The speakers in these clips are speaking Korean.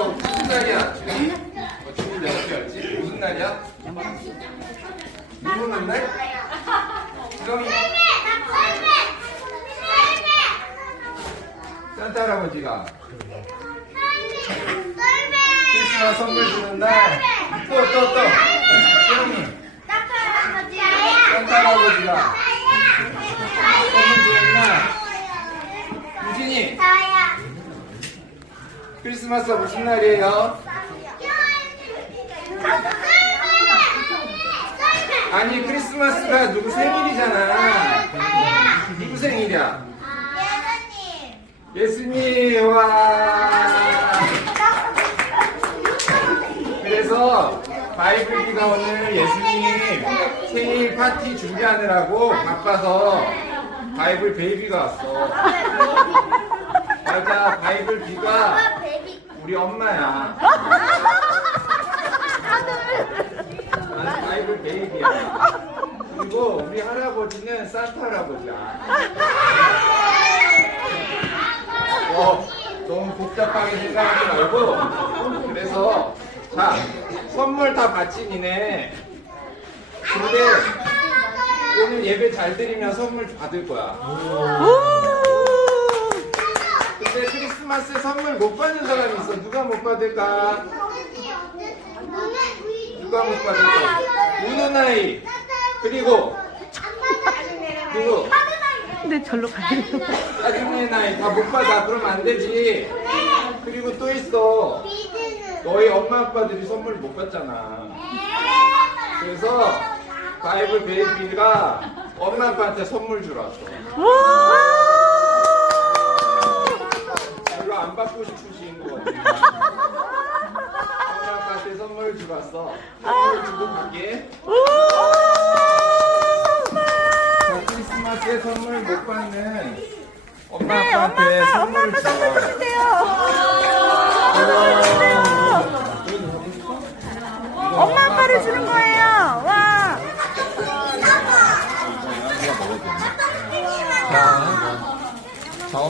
이거 무슨 날이야? 주님? 어, 주님 몇 개였지? 무슨 날이야? 누구는 날? 그럼 산타 할아버지가 크리스마스 선물 주는 날. 또, 또, 또. 산타 할아버지가 선물 주는 날. 유진이, 크리스마스가 무슨 날이에요? 아니, 크리스마스가 누구 생일이잖아. 누구 생일이야? 예수님, 와. 그래서 바이블비가 오늘 예수님 생일 파티 준비하느라고 바빠서 바이블 베이비가 왔어. 맞아, 바이블 비가 우리 엄마야. 난 바이블 베이비야. 그리고 우리 할아버지는 산타 할아버지야. 어, 너무 복잡하게 생각하지 말고 그래서 자 선물 다 받지 니네 근데 오늘 예배 잘 드리면 선물 받을 거야 크리스마스에 선물 못 받는 사람이 있어. 누가 못 받을까? 누가 못 받을까? 우는 아이. 그리고 누구 근데 절로 가야 돼. 짜증내 나이 다 못 받아. 그러면 안 되지. 그리고 또 있어. 너희 엄마 아빠들이 선물 못 받잖아. 그래서 바이블 베이비가 엄마 아빠한테 선물 주러 왔어 별로 안 받고 싶으신 것 같아 엄마 아빠한테 선물 주러 왔어. 선물 주고 갈게. 자, 크리스마스에 선물 못 받는 엄마 네, 엄마 아빠한테 선물 주세요.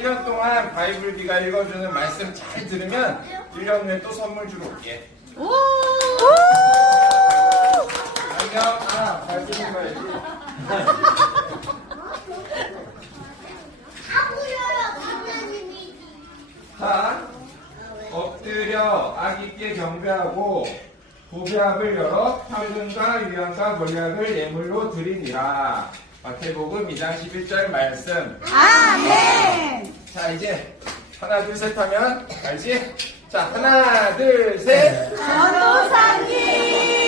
1년 동안 바이블 비가 읽어주는 말씀 잘 들으면 1년 후에 또 선물 주러 올게. 안녕. 아, 말씀 읽어야지. 자, 엎드려 아기께 경배하고 고배합을 열어 현금과 유향과 몰약을 예물로 드리니라. 마태복음 2장 11절 말씀. 아멘. 자 이제 하나 둘 셋 하면 알지? 자 하나 둘 셋. 전도사님.